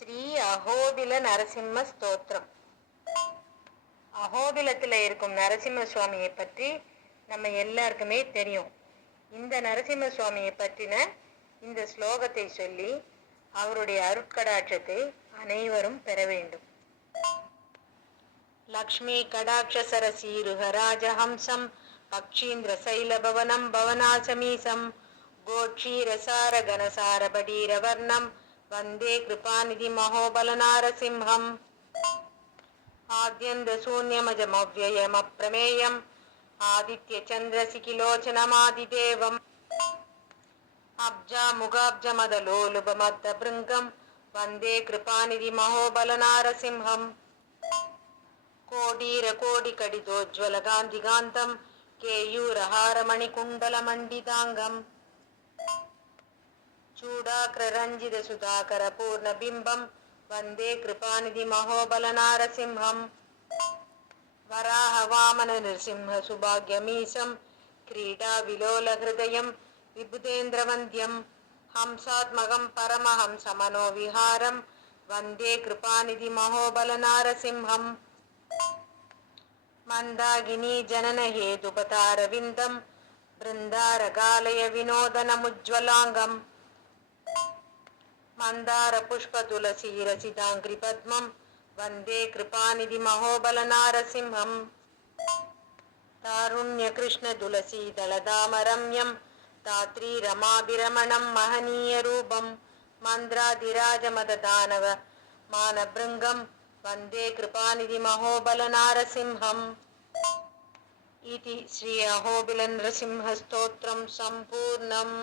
அகோபில நரசிம்ம ஸ்தோத்திரம். அகோபிலத்தில் இருக்கும் நரசிம்ம சுவாமியை பற்றி நம்ம எல்லாருக்குமே தெரியும். இந்த நரசிம்ம சுவாமியை பற்றின இந்த ஸ்லோகத்தை சொல்லி அவருடைய அருட்கடாட்சத்தை அனைவரும் பெற வேண்டும். லக்ஷ்மி கடாட்சசரசீருக ராஜஹம்சம் பக்ஷீந்திர சைலபவனம் பவனாசமீசம் கோட்சீரசார கனசார వందే కృపానిధి మహోబల నారసింహం ఆద్యంద్రశూన్యమజమవ్యయమప్రమేయం ఆదిత్యచంద్రశిఖిలోచనమాదిదేవం అబ్జాముగాబ్జమదలోలుభమద్ద భృంగం వందే కృపానిధి మహోబల నారసింహం కోడీర కోడి కడిదోజ్వల గాంధిగాంతం కేయూరహారమణి కుండల మండితాంగం చూడాక్రంజిత సుధాకర పూర్ణ బింబం వందే కృపానిధి మహోబల నారసింహం వరాహ వామన నృసింహ సుభాగ్యమీశం క్రీడా విలోల హృదయం విభుదేంద్రవంద్యం. హంసాత్మకం పరమహంస మనోవిహారం వందే కృపానిధి మహోబల నారసింహం మందాగిని జనన హేతుపతారవిందం బృందారగాలయ వినోదనముజ్వలాంగం मन्दारपुष्पतुलसीरचिताङ्घ्रिपद्मं वन्दे कृपानिधिमहोबलनारसिंहम् तारुण्यकृष्णतुलसीदलदामरम्यं धात्रीरमाभिरमणं महनीयरूपं मन्द्राधिराजमददानव मानभृङ्गं वन्दे कृपानिधिमहोबलनारसिंहम् इति श्री अहोबिलनृसिंहस्तोत्रं सम्पूर्णम्।